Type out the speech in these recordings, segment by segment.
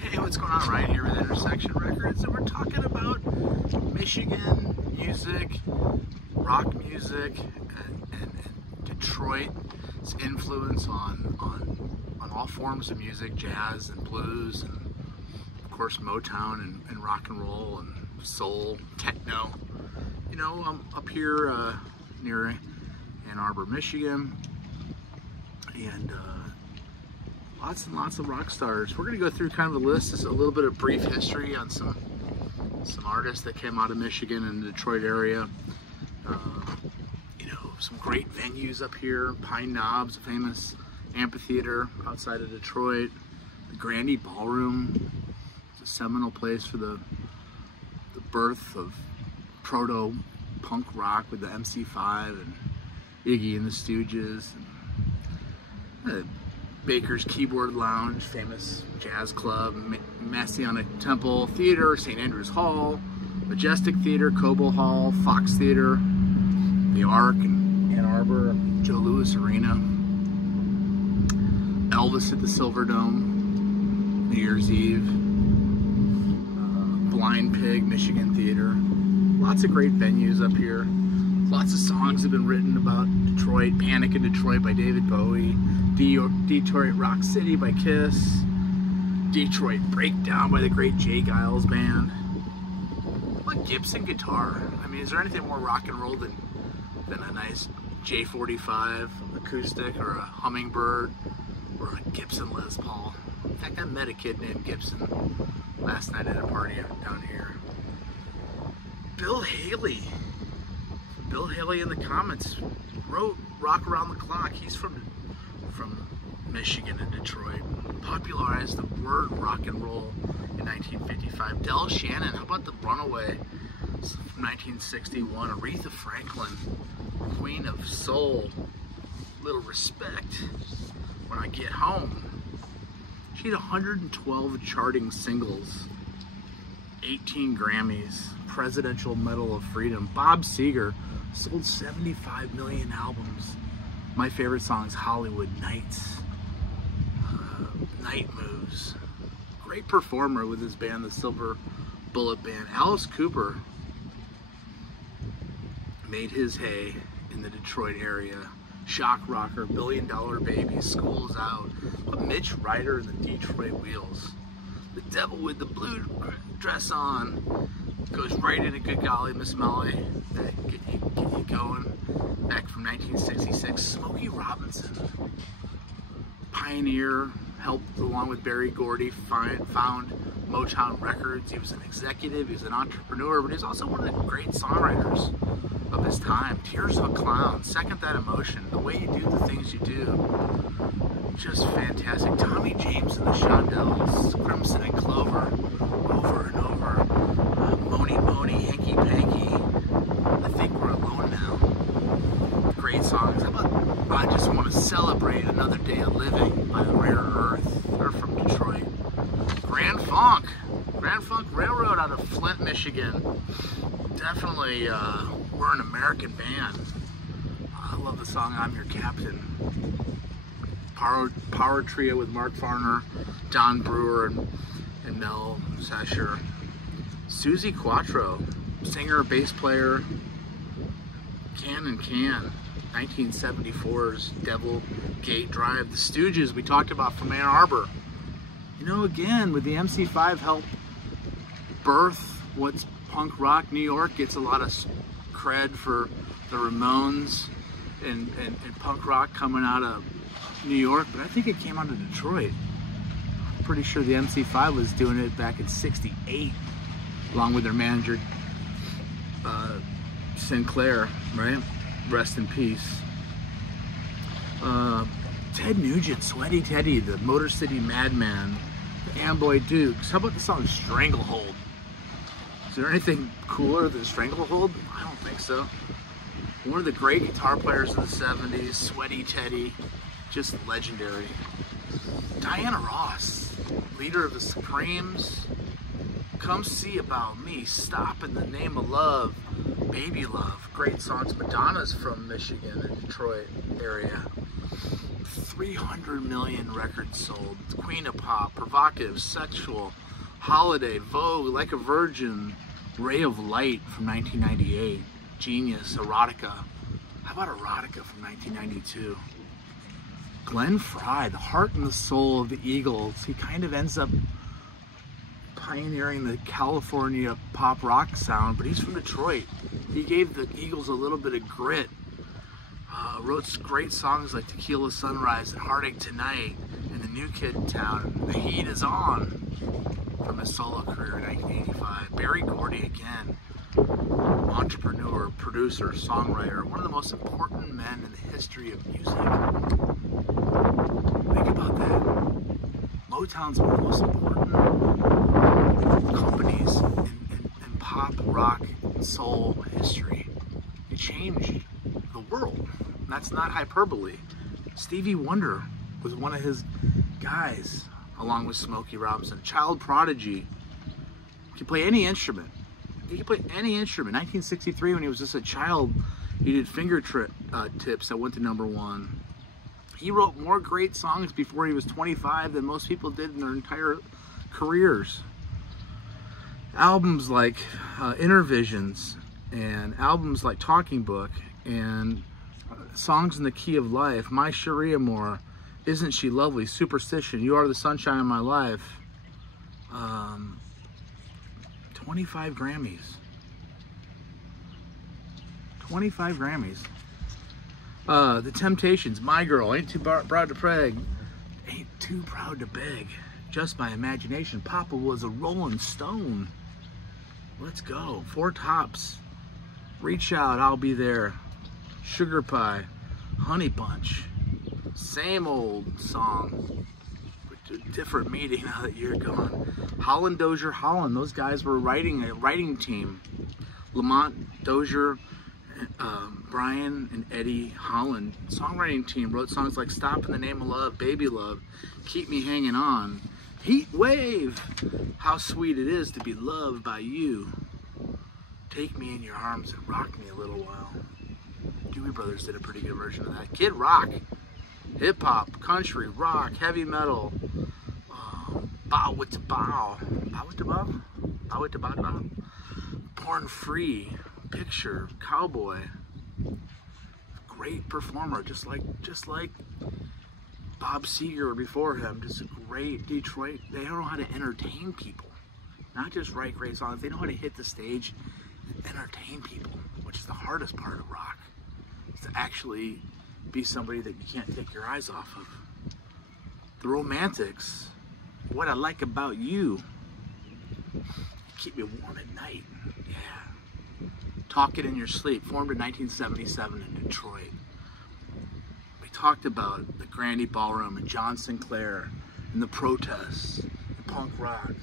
Hey, what's going on? Ryan here with Intersection Records, and we're talking about Michigan music, rock music, and Detroit's influence on all forms of music, jazz and blues, and of course Motown and rock and roll and soul, techno. You know, I'm up here near Ann Arbor, Michigan, and lots and lots of rock stars. We're going to go through kind of a list, just a little bit of brief history on some artists that came out of Michigan and the Detroit area. You know, some great venues up here. Pine Knobs, a famous amphitheater outside of Detroit. The Grandy Ballroom. It's a seminal place for the birth of proto-punk rock with the MC5 and Iggy and the Stooges. And, Baker's Keyboard Lounge, famous jazz club, Masonic Temple Theater, St. Andrews Hall, Majestic Theater, Cobo Hall, Fox Theater, the Arc in Ann Arbor, Joe Louis Arena, Elvis at the Silver Dome, New Year's Eve, Blind Pig, Michigan Theater. Lots of great venues up here. Lots of songs have been written about Detroit. Panic in Detroit by David Bowie. Detroit Rock City by Kiss. Detroit Breakdown by the great Jay Giles Band. What Gibson guitar? I mean, is there anything more rock and roll than a nice J45 acoustic or a Hummingbird or a Gibson Les Paul? In fact, I met a kid named Gibson last night at a party down here. Bill Haley. Bill Haley in the comments wrote Rock Around the Clock. He's from Michigan and Detroit. Popularized the word rock and roll in 1955. Del Shannon, how about the Runaway from 1961? Aretha Franklin, Queen of Soul. Little respect when I get home. She had 112 charting singles, 18 Grammys, Presidential Medal of Freedom. Bob Seger sold 75 million albums. My favorite song is Hollywood Nights, Night Moves. Great performer with his band, the Silver Bullet Band. Alice Cooper made his hay in the Detroit area. Shock rocker, $1 Billion Baby, School's Out. But Mitch Ryder and the Detroit Wheels. The Devil with the Blue Dress On goes right into Good Golly Miss Molly. Get you going. Back from 1966. Smokey Robinson, pioneer, helped along with Berry Gordy found Motown Records. He was an executive, he was an entrepreneur, but he was also one of the great songwriters of his time. Tears of a Clown, Second That Emotion, The Way You Do the Things You Do. Just fantastic. Tommy James and the Shondells, Crimson and Clover, over and over. Mony Mony, Hanky Panky, I Think We're Alone Now. Great songs. How about I Just Want to Celebrate Another Day of Living by the Rare Earth. They're from Detroit. Grand Funk Railroad out of Flint, Michigan. Definitely, we're an American band. I love the song I'm Your Captain. Power Trio with Mark Farner, Don Brewer, and Mel Sasher. Suzi Quatro, singer, bass player, Can and Can, 1974's Devil Gate Drive. The Stooges we talked about from Ann Arbor. You know, again, with the MC5 help birth what's punk rock. New York gets a lot of cred for the Ramones and punk rock coming out of New York, but I think it came out of Detroit. I'm pretty sure the MC5 was doing it back in '68, along with their manager, Sinclair, right? Rest in peace. Ted Nugent, Sweaty Teddy, the Motor City Madman, the Amboy Dukes. How about the song Stranglehold? Is there anything cooler than Stranglehold? I don't think so. One of the great guitar players of the 70s, Sweaty Teddy, just legendary. Diana Ross, leader of the Supremes. Come See About Me, Stop in the Name of Love, Baby Love. Great songs. Madonna's from Michigan and Detroit area. 300 million records sold. Queen of Pop, Provocative, Sexual, Holiday, Vogue, Like a Virgin, Ray of Light from 1998, Genius, Erotica. How about Erotica from 1992? Glenn Frey, the heart and the soul of the Eagles. He kind of ends up pioneering the California pop rock sound, but he's from Detroit. He gave the Eagles a little bit of grit. Wrote great songs like Tequila Sunrise and Heartache Tonight and The New Kid in Town. The Heat Is On from his solo career in 1985. Berry Gordy again, entrepreneur, producer, songwriter, one of the most important men in the history of music. Think about that. Motown's one of the most important companies in pop, rock, and soul history. It changed the world. That's not hyperbole. Stevie Wonder was one of his guys, along with Smokey Robinson. Child prodigy. He could play any instrument. He could play any instrument. 1963, when he was just a child, he did finger tips that went to #1. He wrote more great songs before he was 25 than most people did in their entire careers. Albums like Inner Visions and albums like Talking Book and songs in the Key of Life, My Cherie Amour, Isn't She Lovely, Superstition, You Are the Sunshine of My Life. 25 Grammys. 25 Grammys. The Temptations, My Girl, Ain't Too Proud to Brag, Ain't Too Proud to Beg, Just My Imagination, Papa Was a Rolling Stone. Let's go. Four Tops, Reach Out, I'll Be There, Sugar Pie, Honey Bunch. Same old song, different meaning now that you're gone. Holland Dozier Holland, those guys were a writing team. Lamont Dozier, Brian and Eddie Holland, songwriting team, wrote songs like Stop in the Name of Love, Baby Love, Keep Me Hanging On, Heat Wave, How Sweet It Is to Be Loved by You, Take Me in Your Arms and Rock Me a Little While. Doobie Brothers did a pretty good version of that. Kid Rock, hip hop, country, rock, heavy metal, bow with the bow, bow with the bow, bow with the bow, bow. Born Free, Picture, Cowboy. Great performer, just like Bob Seger before him. Just a great Detroit. They know how to entertain people, not just write great songs. They know how to hit the stage and entertain people, which is the hardest part of rock. Is to actually be somebody that you can't take your eyes off of. The Romantics, What I Like About You, Keep Me Warm at Night. Yeah. Talk It in Your Sleep, formed in 1977 in Detroit. We talked about the Grandy Ballroom and John Sinclair and the protests, and punk rock,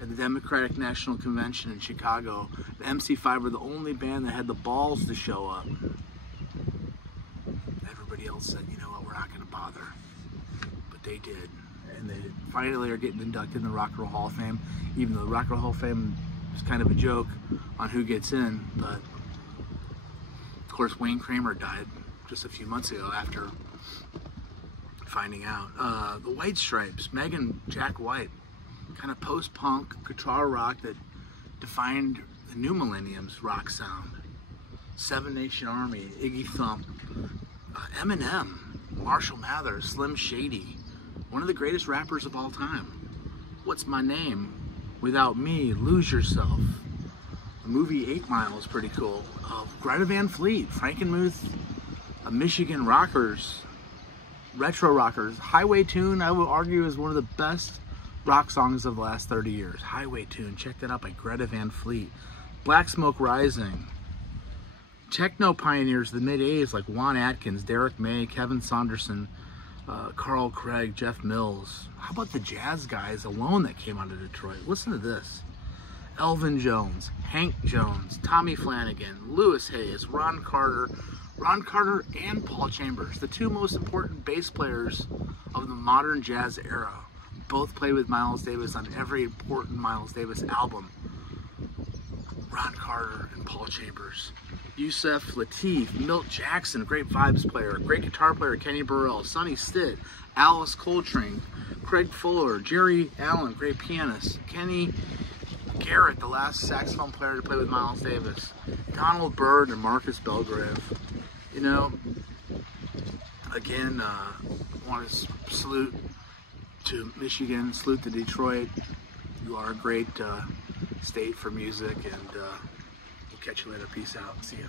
and the Democratic National Convention in Chicago. The MC5 were the only band that had the balls to show up. Everybody else said, you know what, we're not going to bother. But they did. And they finally are getting inducted in the Rock and Roll Hall of Fame, even though the Rock and Roll Hall of Fame is kind of a joke on who gets in. But, of course, Wayne Kramer died just a few months ago after finding out. The White Stripes, Meg and Jack White, kind of post-punk guitar rock that defined the new millennium's rock sound. Seven Nation Army, Iggy Thump, Eminem, Marshall Mathers, Slim Shady, one of the greatest rappers of all time. What's My Name? Without Me, Lose Yourself. The movie 8 Mile is pretty cool. Greta Van Fleet, Frankenmuth, Michigan rockers, retro rockers. Highway Tune, I would argue, is one of the best rock songs of the last 30 years. Highway Tune, check that out by Greta Van Fleet. Black Smoke Rising. Techno pioneers of the mid-80s like Juan Atkins, Derek May, Kevin Saunderson, Carl Craig, Jeff Mills. How about the jazz guys alone that came out of Detroit? Listen to this. Elvin Jones, Hank Jones, Tommy Flanagan, Louis Hayes, Ron Carter and Paul Chambers, the two most important bass players of the modern jazz era. Both played with Miles Davis on every important Miles Davis album. Ron Carter and Paul Chambers. Yusef Lateef, Milt Jackson, great vibes player, great guitar player, Kenny Burrell, Sonny Stitt, Alice Coltrane, Craig Fuller, Jerry Allen, great pianist, Kenny Garrett, the last saxophone player to play with Miles Davis, Donald Byrd and Marcus Belgrave. You know, again, I want to salute to Michigan, salute to Detroit. You are a great state for music, and we'll catch you later. Peace out. See ya.